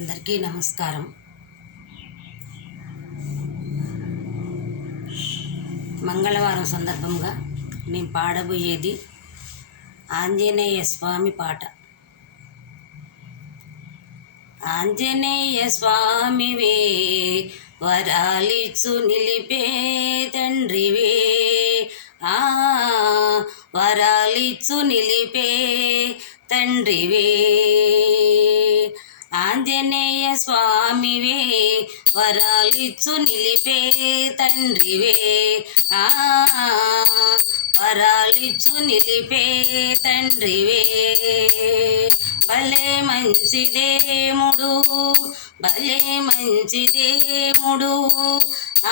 అందరికీ నమస్కారం. మంగళవారం సందర్భంగా నేను పాడబోయేది ఆంజనేయ స్వామి పాట. ఆంజనేయ స్వామివే వరాలిచ్చు నిలిపే తండ్రివే, వరాలిచ్చు నిలిపే తండ్రివే. ఆంజనేయ స్వామివే వరాలిచ్చు నిలిపే తండ్రివే, వరాలిచ్చు నిలిపే తండ్రివే. భలే మంచి దేవుడు, భలే మంచి దేవుడు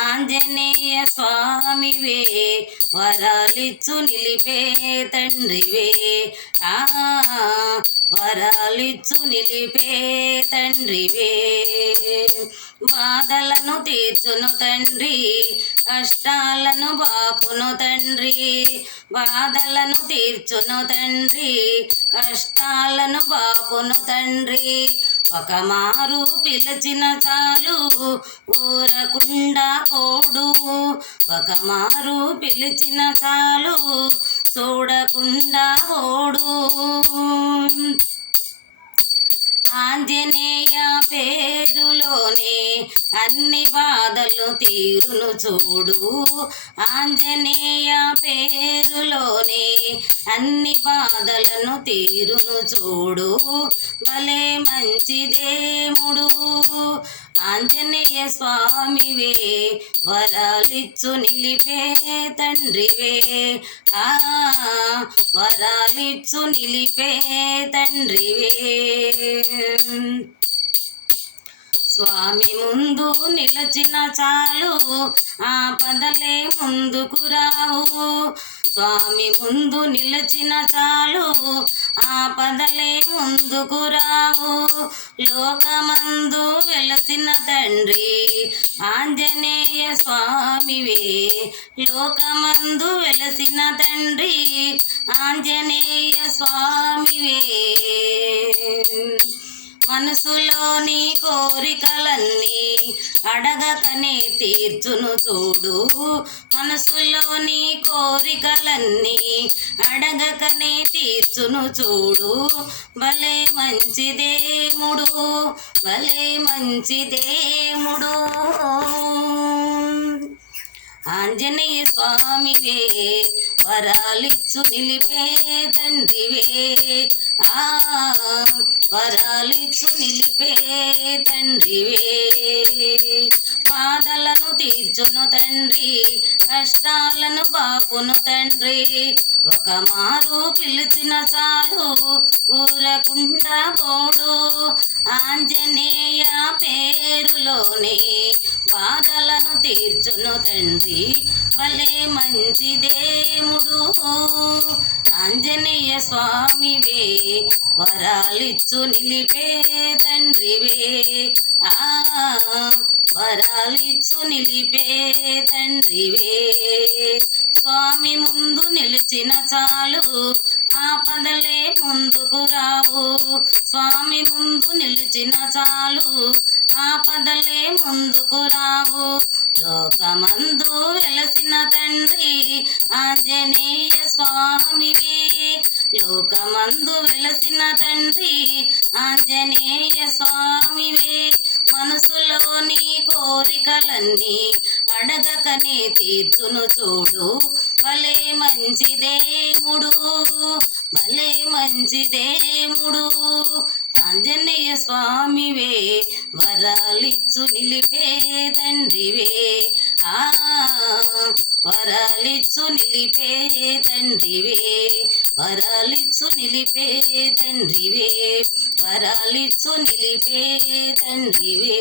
ఆంజనేయ స్వామివే వరాలిచ్చు నిలిపే తండ్రివే, వరాలిచ్చు నిలిపే తండ్రివే. బాధలను తీర్చును తండ్రి, కష్టాలను బాపును తండ్రి. బాధలను తీర్చును తండ్రి, కష్టాలను బాపును తండ్రి. ఒక మారు పిలిచిన చాలు ఊరకుండా పోడు, ఒక మారు పిలిచిన చాలు చూడకుండా పోడు. ఆంజనేయ పేరులోనే అన్ని బాధలు తీరును చూడు, ఆంజనేయ పేరులోనే అన్ని బాధలను తీరును చూడు. భలే మంచి దేవుడు ఆంజనేయ స్వామివే వరాలిచ్చు నిలిపే తండ్రివే, వరాలిచ్చు నిలిపే తండ్రివే. స్వామి ముందు నిలచిన చాలు ఆపదలే ముందుకు రావు, స్వామి ముందు నిలచిన చాలు ఆపదలే ముందుకు రావు. లోకమందు వెలసిన తండ్రి ఆంజనేయ స్వామివే, లోకమందు వెలసిన తండ్రి ఆంజనేయ స్వామివే. మనసులోని కోరికలన్నీ అడగకనే తీర్చును చూడు, మనసులోని కోరికలన్నీ అడగకనే తీర్చును చూడు. భలే మంచి దేవుడు, భలే మంచి దేవుడు ఆంజనేయ స్వామివే వరాలిచ్చు నిలిపే తండ్రివే, వరాలిచ్చు నిలిపే తండ్రివే. బాధలను తీర్చును తండ్రి, కష్టాలను బాపును తండ్రి. ఒక మారు పిలిచిన చాలు ఊరకుండా పోడు, ఆంజనేయ పేరులోనే బాధలను తీర్చును తండ్రి. భలే మంచి దేవుడు ఆంజనేయ స్వామివే వరాలిచ్చు నిలిపే తండ్రివే, వరాలిచ్చు నిలిపే తండ్రివే. స్వామి ముందు నిలిచిన చాలు ఆపదలే ముందుకు రావు, స్వామి ముందు నిలిచిన చాలు ఆపదలే ముందుకు రావు. లోకమందు వెలసిన తండ్రి ఆంజనేయ స్వామివే, లోకమందు వెలసిన తండ్రి ఆంజనేయ స్వామివే. మనసులోని కోరికలన్నీ అడగకనే తీర్చును చూడు. భలే మంచి దేవుడు, భలే మంచి దేవుడు ఆంజనేయ స్వామివే వరాలిచ్చు నిలిపే తండ్రివే, వరాలిచ్చు నిలిపే తండ్రివే, వరాలిచ్చు నిలిపే తండ్రివే, వరాలిచ్చు నిలిపే తండ్రివే.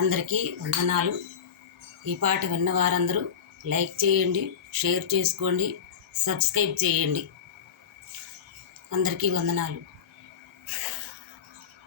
అందరికీ వందనాలు. ఈ పాట విన్న వారందరూ లైక్ చేయండి, షేర్ చేసుకోండి, సబ్స్క్రైబ్ చేయండి. అందరికీ వందనాలు.